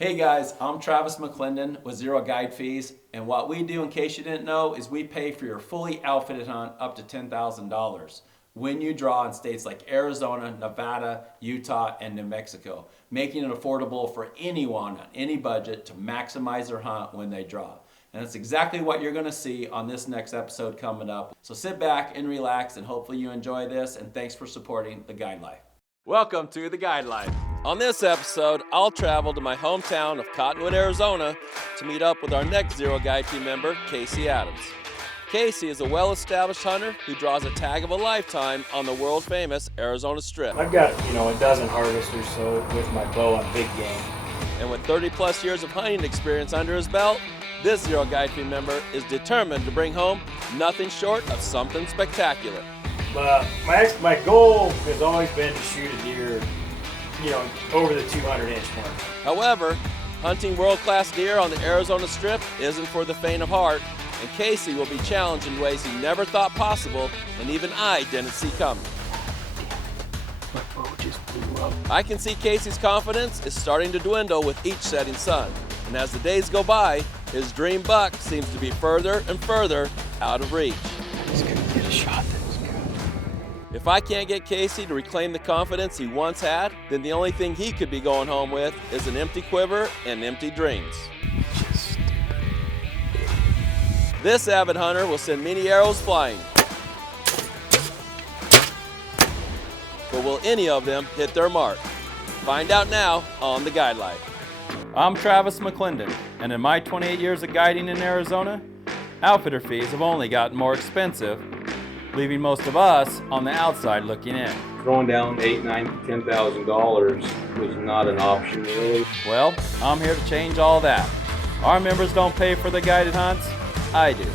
Hey guys, I'm Travis McClendon with Zero Guide Fees, and what we do, in case you didn't know, is we pay for your fully outfitted hunt up to $10,000 when you draw in states like Arizona, Nevada, Utah, and New Mexico, making it affordable for anyone on any budget to maximize their hunt when they draw. And that's exactly what you're going to see on this next episode coming up. So sit back and relax, and hopefully you enjoy this, and thanks for supporting The Guide Life. Welcome to The Guide Life. On this episode, I'll travel to my hometown of Cottonwood, Arizona to meet up with our next Zero Guide team member, Casey Adams. Casey is a well-established hunter who draws a tag of a lifetime on the world-famous Arizona Strip. I've got, a dozen harvesters, so with my bow on big game. And with 30-plus years of hunting experience under his belt, this Zero Guide team member is determined to bring home nothing short of something spectacular. But my goal has always been to shoot a deer, over the 200-inch mark. However, hunting world-class deer on the Arizona Strip isn't for the faint of heart, and Casey will be challenged in ways he never thought possible and even I didn't see coming. My bow just blew up. I can see Casey's confidence is starting to dwindle with each setting sun, and as the days go by, his dream buck seems to be further and further out of reach. I just couldn't get a shot that was good. If I can't get Casey to reclaim the confidence he once had, then the only thing he could be going home with is an empty quiver and empty dreams. This avid hunter will send many arrows flying. But will any of them hit their mark? Find out now on The Guide Life. I'm Travis McClendon, and in my 28 years of guiding in Arizona, outfitter fees have only gotten more expensive, leaving most of us on the outside looking in. Throwing down $8,000, $9,000, $10,000 was not an option really. Well, I'm here to change all that. Our members don't pay for the guided hunts, I do.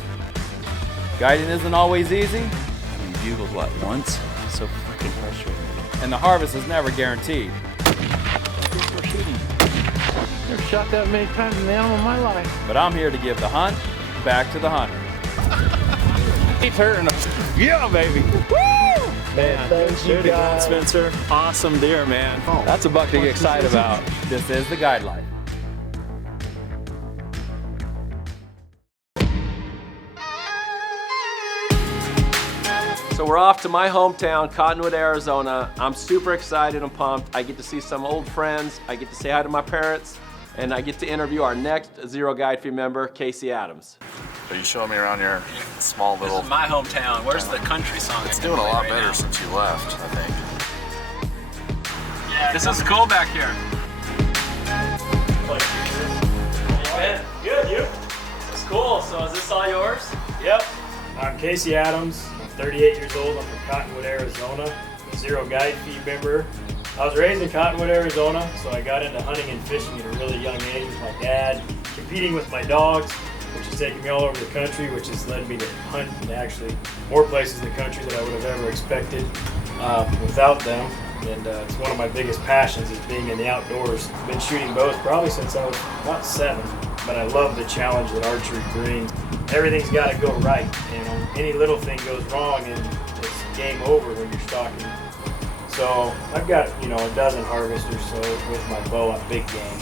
Guiding isn't always easy. You bugled what, once? So freaking frustrating. And the harvest is never guaranteed. We're shooting. Never shot that many times in the animal in my life. But I'm here to give the hunt back to the hunter. He's hurting us. Yeah, baby. Woo! Man, Thank you, guys. Spencer. Awesome deer, man. That's a buck to get excited about. This is The Guide Life. So we're off to my hometown, Cottonwood, Arizona. I'm super excited and pumped. I get to see some old friends. I get to say hi to my parents, and I get to interview our next Zero Guide Fee member, Casey Adams. So you showing me around your small little... This is my hometown. Where's the country song? It's doing a lot better since you left, I think. Yeah, this is cool back here. Good, you? That's cool. So is this all yours? Yep. I'm Casey Adams. I'm 38 years old. I'm from Cottonwood, Arizona. I'm a Zero Guide Fee member. I was raised in Cottonwood, Arizona, so I got into hunting and fishing at a really young age with my dad, competing with my dogs, which has taken me all over the country, which has led me to hunt in actually more places in the country than I would have ever expected without them. And it's one of my biggest passions is being in the outdoors. I've been shooting bows probably since I was about 7, but I love the challenge that archery brings. Everything's got to go right. Any little thing goes wrong and it's game over when you're stalking. So I've got, a dozen harvesters, so with my bow on big game.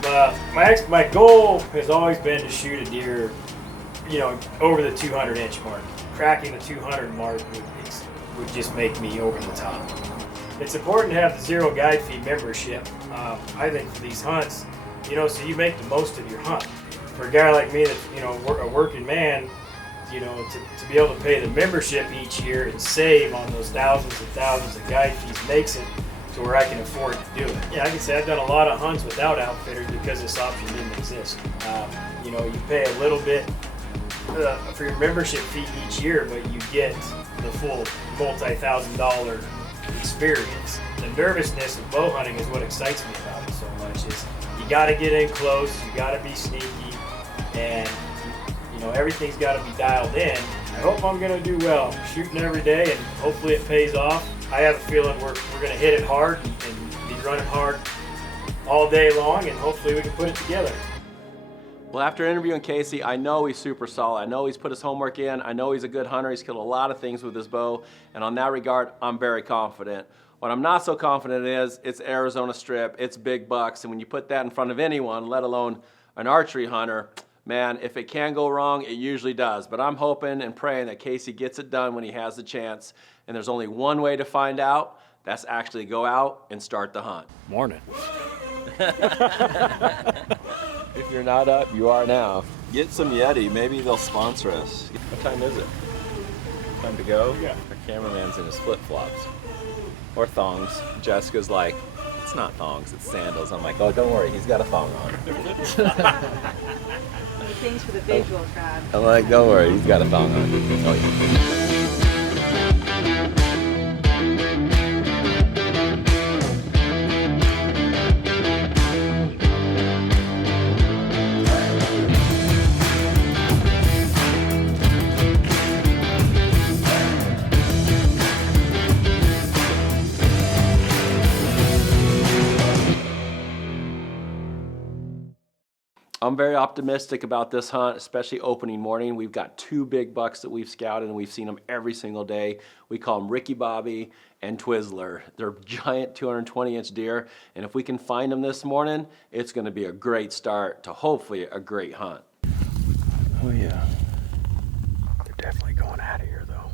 But my goal has always been to shoot a deer, over the 200-inch mark. Cracking the 200 mark would just make me over the top. It's important to have the Zero Guide Fee membership. I think for these hunts, so you make the most of your hunt. For a guy like me that's, a working man, to be able to pay the membership each year and save on those thousands and thousands of guide fees makes it to where I can afford to do it. Yeah, I can say I've done a lot of hunts without outfitters because this option didn't exist. You pay a little bit for your membership fee each year, but you get the full multi-$1,000 experience. The nervousness of bow hunting is what excites me about it so much. Is you got to get in close, you got to be sneaky, and everything's got to be dialed in. I hope I'm going to do well. I'm shooting every day, and hopefully it pays off. I have a feeling we're going to hit it hard and be running hard all day long, and hopefully we can put it together. Well, after interviewing Casey, I know he's super solid. I know he's put his homework in. I know he's a good hunter. He's killed a lot of things with his bow, and on that regard, I'm very confident. What I'm not so confident is it's Arizona Strip, it's big bucks, and when you put that in front of anyone, let alone an archery hunter, man, if it can go wrong, it usually does. But I'm hoping and praying that Casey gets it done when he has the chance, and there's only one way to find out. That's actually go out and start the hunt. Morning. If you're not up, you are now. Get some Yeti, maybe they'll sponsor us. What time is it? Time to go? Yeah. Our cameraman's in his flip-flops. Or thongs. Jessica's like, it's not thongs, it's sandals. I'm like, oh, don't worry, he's got a thong on. Thanks for the visual, Trav. I'm like, don't worry, he's got a thong on. Oh, yeah. I'm very optimistic about this hunt, especially opening morning. We've got 2 big bucks that we've scouted, and we've seen them every single day. We call them Ricky Bobby and Twizzler. They're giant 220-inch deer, and if we can find them this morning, it's going to be a great start to hopefully a great hunt. Oh yeah. They're definitely going out of here though.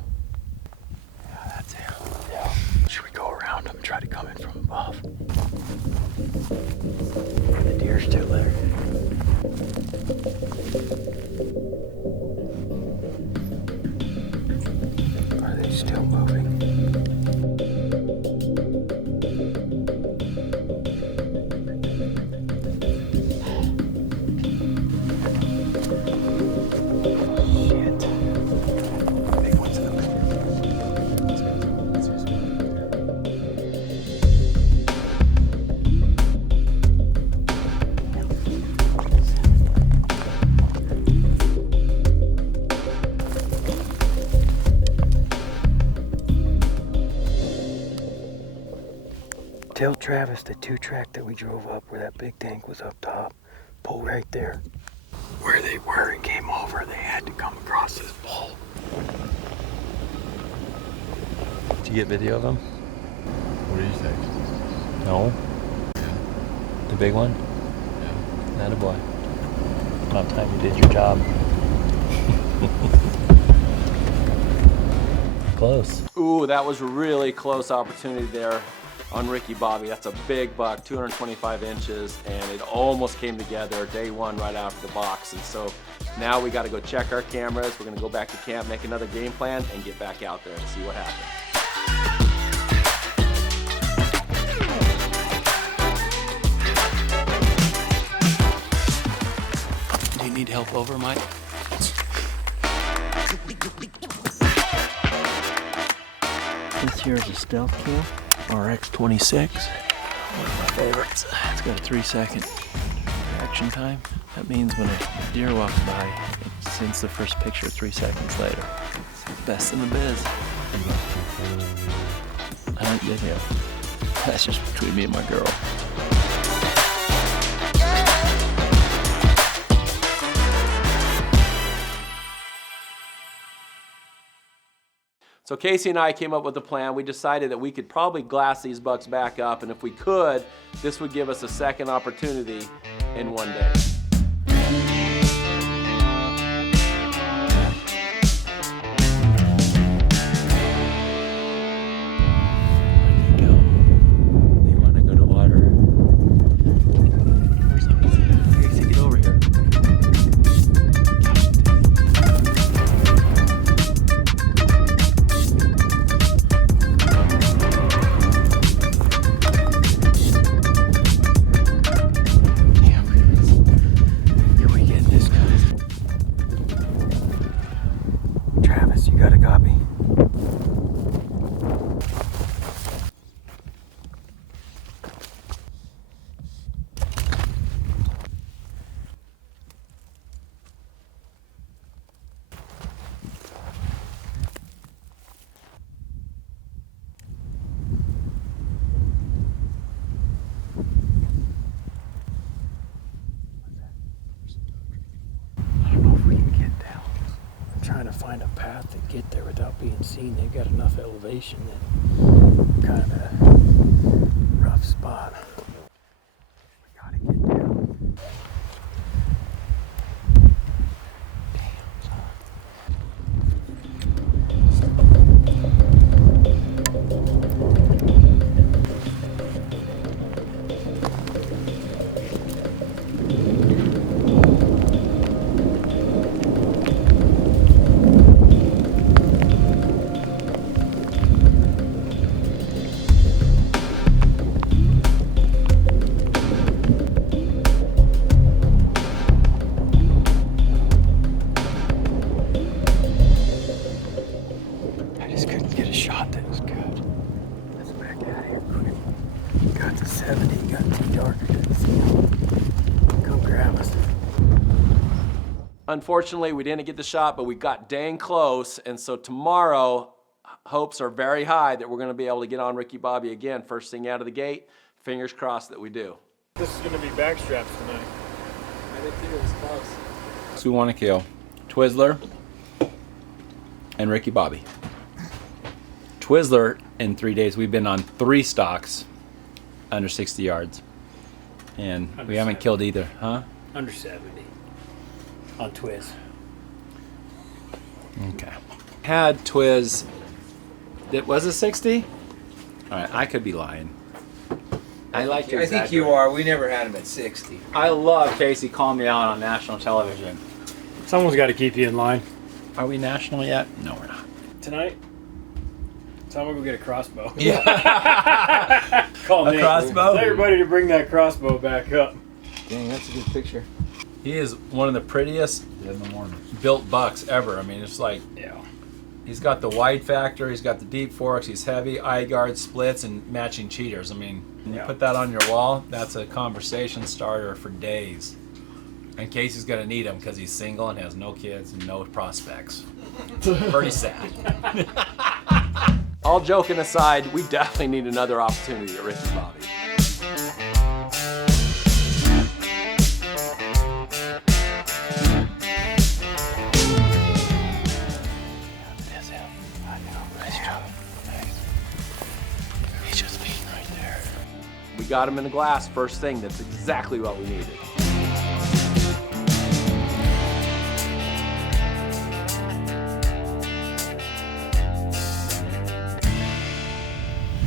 Yeah, that's him. Yeah. Should we go around them and try to come in from above? The deer's still there. Are they still moving? Shit. Big one's in the middle. Tell Travis the 2-track that we drove up where that big tank was up top. Pull right there. Where they were and came over, they had to come across this pole. Did you get video of them? What do you think? No. Yeah. The big one? Yeah. Not a boy. About time you did your job. Close. Ooh, that was a really close opportunity there on Ricky Bobby. That's a big buck, 225 inches, and it almost came together day one right after the box. And so now we got to go check our cameras. We're going to go back to camp, make another game plan, and get back out there and see what happens. Do you need help over, Mike? This here is a stealth kill. RX-26. One of my favorites. It's got a 3-second reaction time. That means when a deer walks by, it sends the first picture 3 seconds later. Best in the biz. I don't get him. That's just between me and my girl. So Casey and I came up with a plan. We decided that we could probably glass these bucks back up, and if we could, this would give us a second opportunity in one day. They want to go to water. Where's Casey? Casey, get over here. Travis, you got a copy? I don't know if we can get down. I'm trying to find a path to get there without being seen. They've got enough elevation that kind of tough spot. We gotta get down. Damn, son. I just couldn't get a shot that was good. Let's back out of here quick. Got to 70, got too dark, couldn't see him. Come grab us. Unfortunately, we didn't get the shot, but we got dang close. And so tomorrow, hopes are very high that we're going to be able to get on Ricky Bobby again first thing out of the gate. Fingers crossed that we do. This is going to be backstraps tonight. I did too, it was close. So we want to kill Twizzler and Ricky Bobby. Twizzler, in 3 days, we've been on 3 stalks under 60 yards. And we haven't killed either, huh? Under 70 on Twiz. Okay. Had Twiz, was it 60? All right, I could be lying. I like to I think you are. We never had him at 60. I love Casey calling me out on national television. Someone's got to keep you in line. Are we national yet? No, we're not. Tonight, tell me go get a crossbow. Yeah. Call A Nick. crossbow? Tell everybody to bring that crossbow back up. Dang, that's a good picture. He is one of the prettiest built bucks ever. I mean, it's like, Yeah. he's got the wide factor, he's got the deep forks, he's heavy, eye guard, splits, and matching cheaters. I mean, when you Yeah. put that on your wall, that's a conversation starter for days. And Casey's gonna need him because he's single and has no kids and no prospects. Pretty sad. All joking aside, we definitely need another opportunity at Ricky Bobby. That's him. I know. Nice job. Nice. He's just being right there. We got him in the glass first thing. That's exactly what we needed.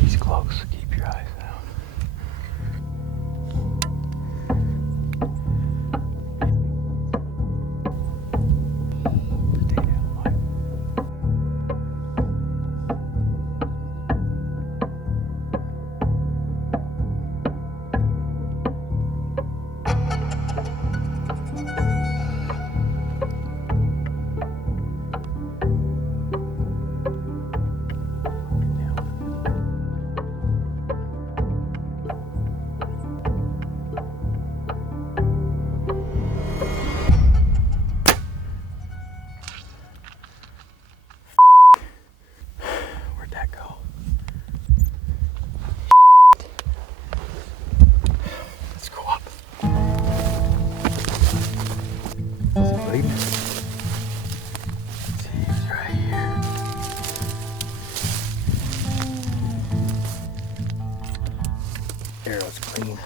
He's close. Keep your eyes out. Stay down, Mike. Where'd that go? Let's go up. Is he bleeding? He's right here. Arrow's clean.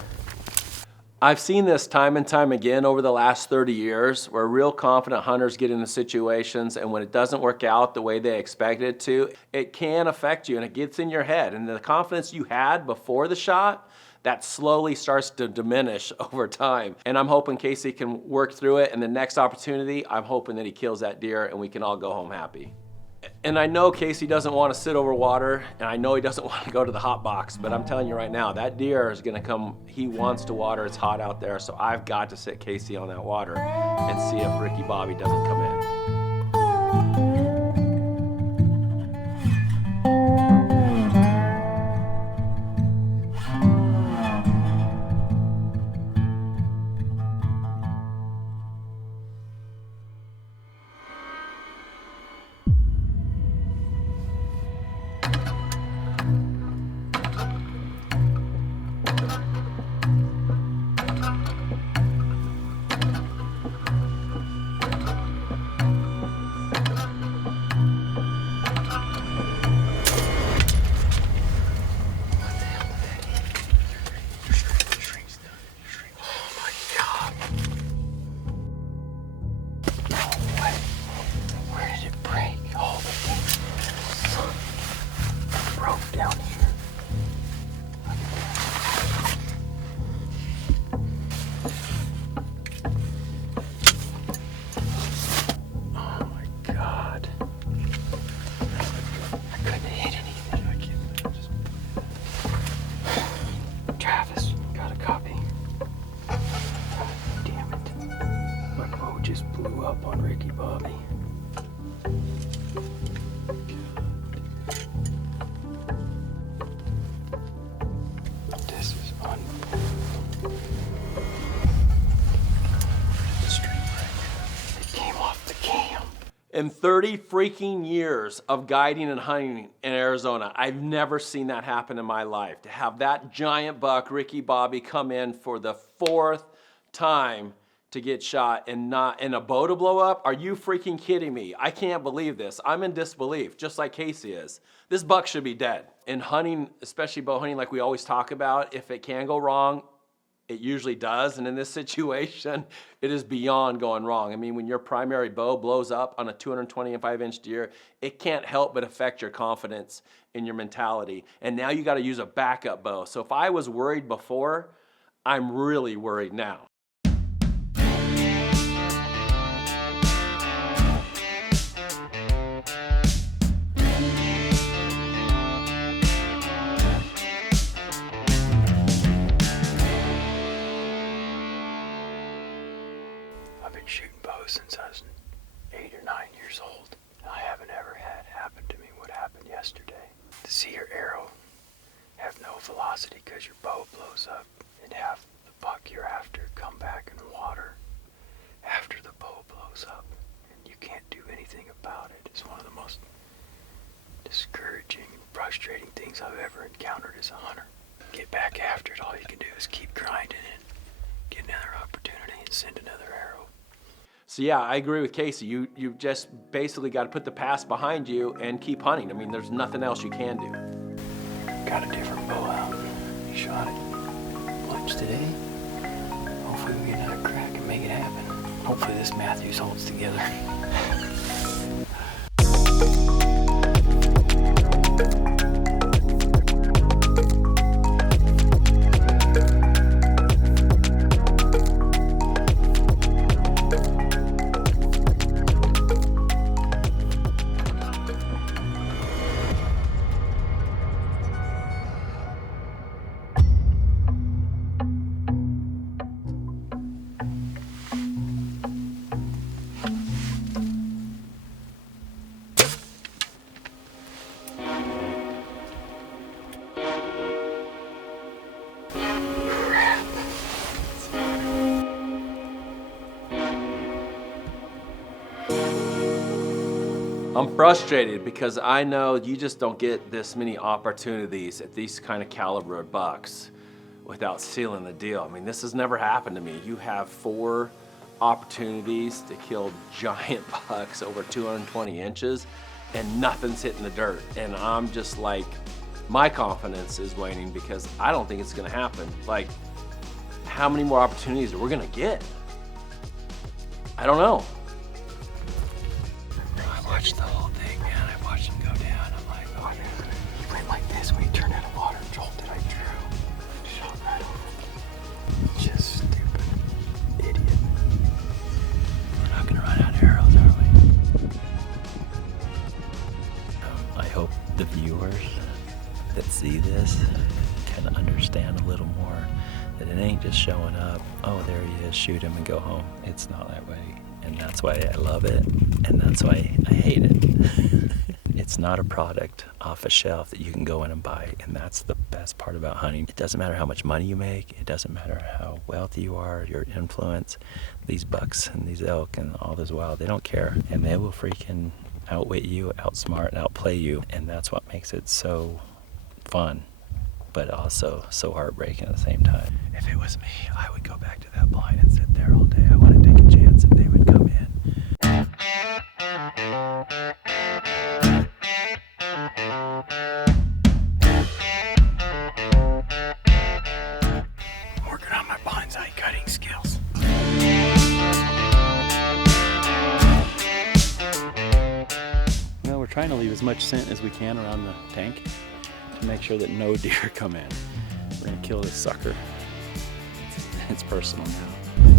I've seen this time and time again over the last 30 years where real confident hunters get into situations, and when it doesn't work out the way they expected it to, it can affect you and it gets in your head. And the confidence you had before the shot, that slowly starts to diminish over time. And I'm hoping Casey can work through it, and the next opportunity, I'm hoping that he kills that deer and we can all go home happy. And I know Casey doesn't want to sit over water, and I know he doesn't want to go to the hot box, but I'm telling you right now, that deer is gonna come, he wants to water, it's hot out there, so I've got to sit Casey on that water and see if Ricky Bobby doesn't come in. just blew up on Ricky Bobby. This is unbelievable. The street break. It came off the cam. In 30 freaking years of guiding and hunting in Arizona, I've never seen that happen in my life. To have that giant buck, Ricky Bobby, come in for the 4th time to get shot and not in a bow to blow up? Are you freaking kidding me? I can't believe this. I'm in disbelief, just like Casey is. This buck should be dead. In hunting, especially bow hunting, like we always talk about, if it can go wrong, it usually does. And in this situation, it is beyond going wrong. I mean, when your primary bow blows up on a 225-inch deer, it can't help but affect your confidence in your mentality. And now you got to use a backup bow. So if I was worried before, I'm really worried now. I've been shooting bows since I was 8 or 9 years old. I haven't ever had happen to me what happened yesterday. To see your arrow have no velocity because your bow blows up and have the buck you're after come back in water after the bow blows up and you can't do anything about it is one of the most discouraging and frustrating things I've ever encountered as a hunter. Get back after it. All you can do is keep grinding and get another opportunity and send another arrow. So yeah, I agree with Casey. You just basically got to put the past behind you and keep hunting. I mean, there's nothing else you can do. Got a different bow out. He shot it once today. Hopefully we get another crack and make it happen. Hopefully this Matthews holds together. I'm frustrated because I know you just don't get this many opportunities at these kind of caliber of bucks without sealing the deal. I mean, this has never happened to me. You have 4 opportunities to kill giant bucks over 220 inches and nothing's hitting the dirt. And I'm just like, my confidence is waning because I don't think it's gonna happen. Like, how many more opportunities are we gonna get? I don't know. I watched the whole thing, man. I watched him go down. I'm like, oh, man. He went like this when he turned out of water and jolted. I drew. Shot right over. Just stupid. Idiot. We're not gonna run out of arrows, are we? I hope the viewers that see this can understand a little more that it ain't just showing up, oh, there he is, shoot him and go home. It's not that way. And that's why I love it, and that's why I hate it. It's not a product off a shelf that you can go in and buy, and that's the best part about hunting. It doesn't matter how much money you make, it doesn't matter how wealthy you are, your influence. These bucks and these elk and all this wild, they don't care, and they will freaking outwit you, outsmart, outplay you, and that's what makes it so fun, but also so heartbreaking at the same time. If it was me, I would go back to that blind and sit there all day. I want to take a chance that they would come in. I'm working on my bonsai cutting skills. Well, we're trying to leave as much scent as we can around the tank to make sure that no deer come in. We're gonna kill this sucker. It's personal now.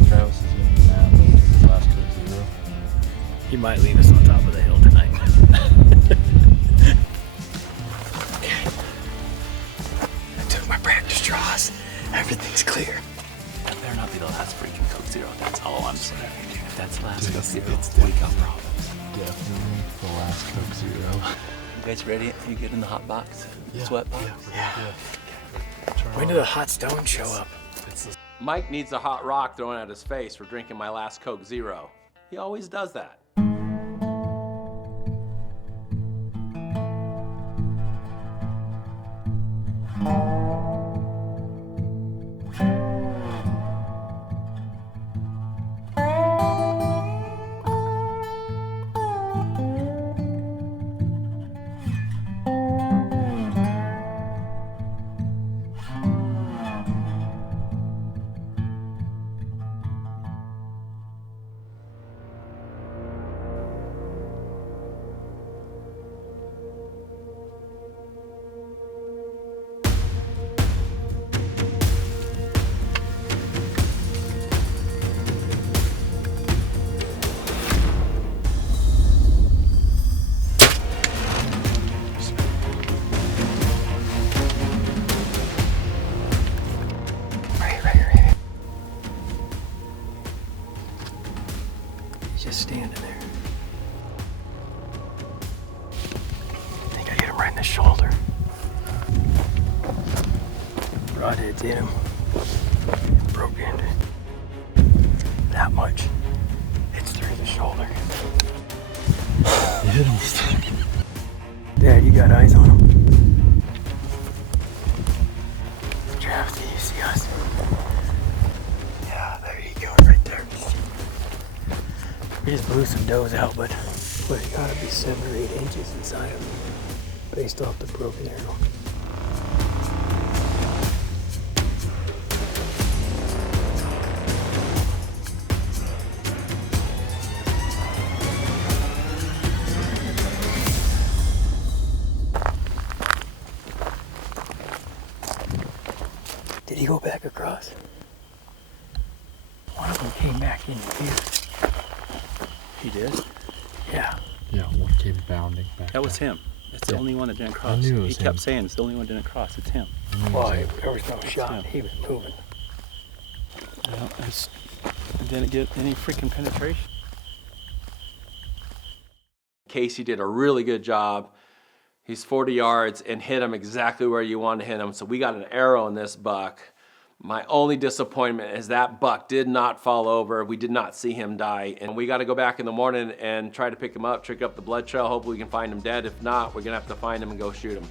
Travis is going to be mad with the last 2-0. He might leave us on top of the hill tonight. Okay. I took my practice draws. Everything's clear. They're not not be the last freaking Coke Zero. That's all I'm saying. If that's the last Coke Zero, it's we got problems. Definitely the last Coke Zero. You guys ready? Are you good in the hot box? The sweat box? Yeah. When did the hot stone show up? Mike needs a hot rock thrown at his face for drinking my last Coke Zero. He always does that. He's just standing there. I think I hit him right in the shoulder. Broadheads hit him. Broke into that much. It's through the shoulder. You hit him. Dad, you got eyes on him. Travis, do you see us? Yeah, there you go, right there. We just blew some does out, but it gotta be 7 or 8 inches inside of them, based off the broken arrow. Did he go back across? One of them came back in here. He did? Yeah. Yeah, one came bounding back. That was him. That's the only one that didn't cross. knew it He was kept him. saying it's the only one that didn't cross. It's him. Well, there was no shot. He was moving. Well, didn't get any freaking penetration. Casey did a really good job. He's 40 yards and hit him exactly where you want to hit him. So we got an arrow in this buck. My only disappointment is that buck did not fall over. We did not see him die. And we got to go back in the morning and try to pick him up, trick up the blood trail. Hopefully we can find him dead. If not, we're going to have to find him and go shoot him.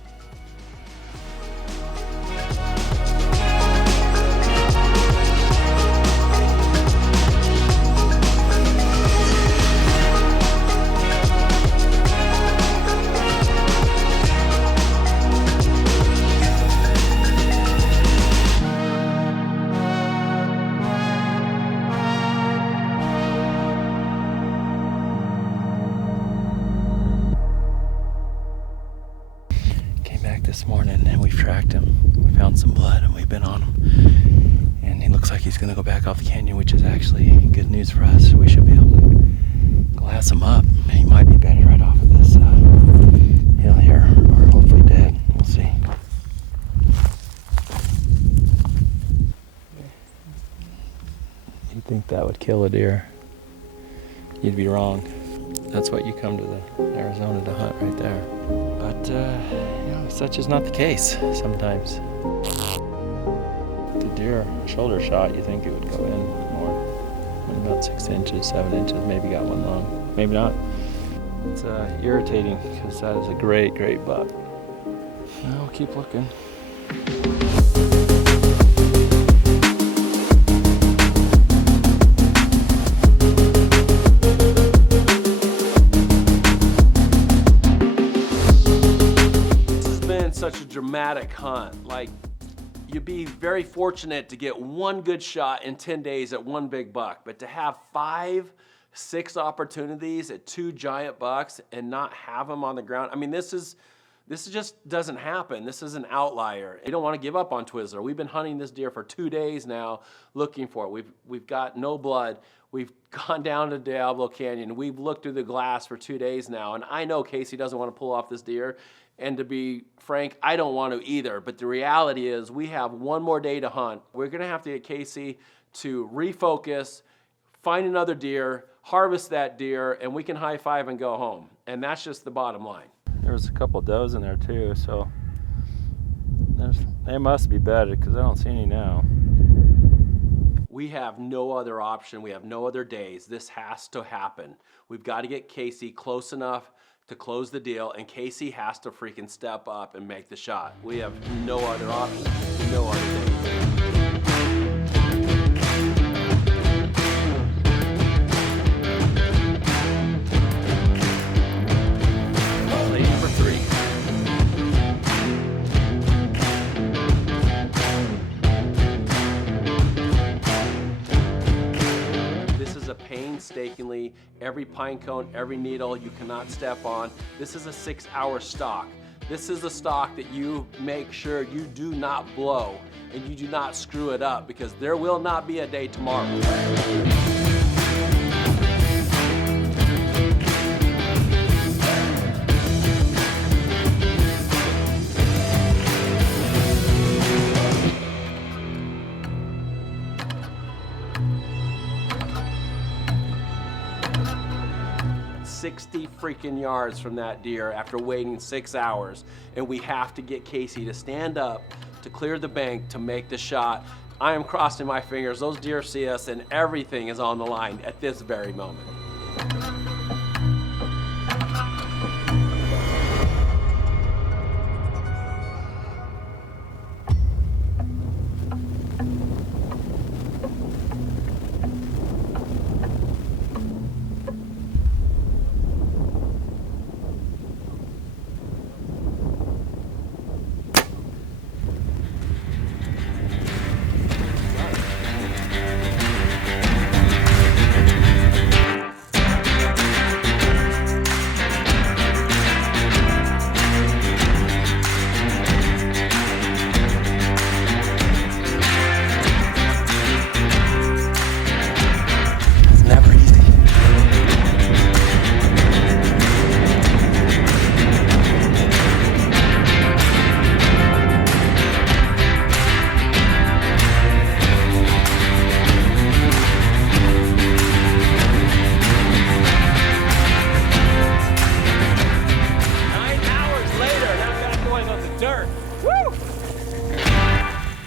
This morning and we've tracked him. We found some blood and we've been on him. And he looks like he's gonna go back off the canyon, which is actually good news for us. We should be able to glass him up. He might be bedded right off of this hill here, or hopefully dead. We'll see. You'd think that would kill a deer. You'd be wrong. That's what you come to the Arizona to hunt right there. But, you know, such is not the case sometimes. The deer shoulder shot, you think it would go in more. Went about 6 inches, 7 inches, maybe got one long. Maybe not. It's irritating because that is a great, great buck. Well, we'll keep looking. Such a dramatic hunt. Like, you'd be very fortunate to get one good shot in 10 days at one big buck, but to have 5, 6 opportunities at 2 giant bucks and not have them on the ground, I mean, this just doesn't happen. This is an outlier. You don't want to give up on Twizzler. We've been hunting this deer for 2 days now, looking for it. We've got no blood. We've gone down to Diablo Canyon. We've looked through the glass for 2 days now, and I know Casey doesn't want to pull off this deer. And to be frank, I don't want to either. But the reality is we have one more day to hunt. We're going to have to get Casey to refocus, find another deer, harvest that deer, and we can high five and go home. And that's just the bottom line. There was a couple does in there too, so they must be bedded because I don't see any now. We have no other option. We have no other days. This has to happen. We've got to get Casey close enough to close the deal, and Casey has to freaking step up and make the shot. We have no other option, no other day. Painstakingly, every pine cone, every needle you cannot step on. This is a 6-hour stalk. This is a stalk that you make sure you do not blow and you do not screw it up, because there will not be a day tomorrow. 60 freaking yards from that deer after waiting 6 hours, and we have to get Casey to stand up, to clear the bank, to make the shot. I am crossing my fingers. Those deer see us, and everything is on the line at this very moment.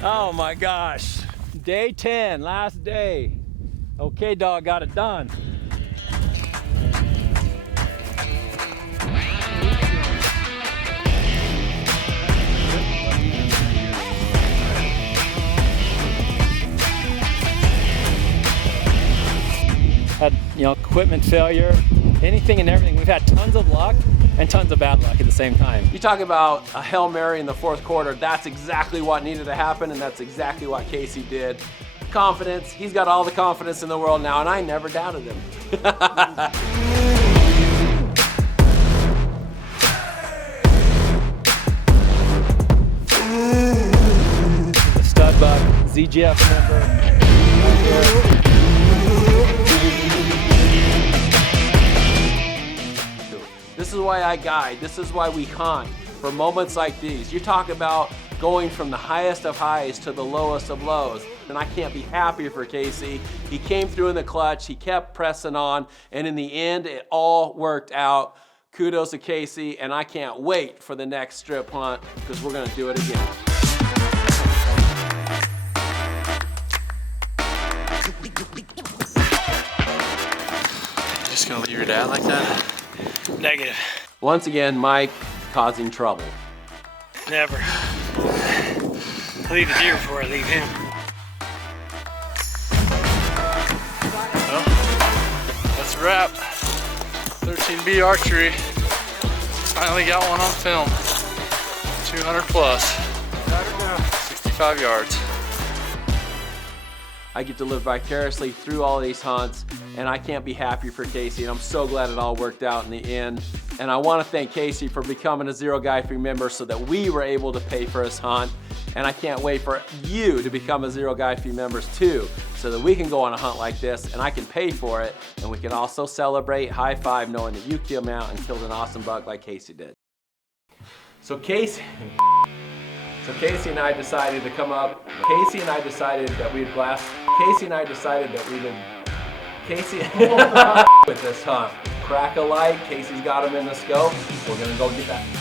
Oh my gosh. Day 10, last day. Okay, dog, got it done. Had, equipment failure, anything and everything. We've had tons of luck and tons of bad luck at the same time. You talk about a Hail Mary in the fourth quarter. That's exactly what needed to happen, and that's exactly what Casey did. Confidence, he's got all the confidence in the world now, and I never doubted him. Stud buck, ZGF member. This is why I guide. This is why we hunt, for moments like these. You talk about going from the highest of highs to the lowest of lows, and I can't be happier for Casey. He came through in the clutch, he kept pressing on, and in the end, it all worked out. Kudos to Casey, and I can't wait for the next strip hunt, because we're gonna do it again. Just gonna leave your dad like that? Negative. Once again, Mike causing trouble. Never. I leave the deer before I leave him. Well, that's a wrap. 13B archery. Finally got one on film. 200 plus. 65 yards. I get to live vicariously through all these hunts, and I can't be happier for Casey, and I'm so glad it all worked out in the end. And I want to thank Casey for becoming a Zero Guy Free member so that we were able to pay for his hunt. And I can't wait for you to become a Zero Guy Free members too, so that we can go on a hunt like this and I can pay for it, and we can also celebrate, high five, knowing that you came out and killed an awesome buck like Casey did. So Casey, So Casey and I decided to come up. Casey and I decided that we'd blast. Casey and I decided that we would. Casey with this hunt. Crack a light. Casey's got him in the scope. We're gonna go get that.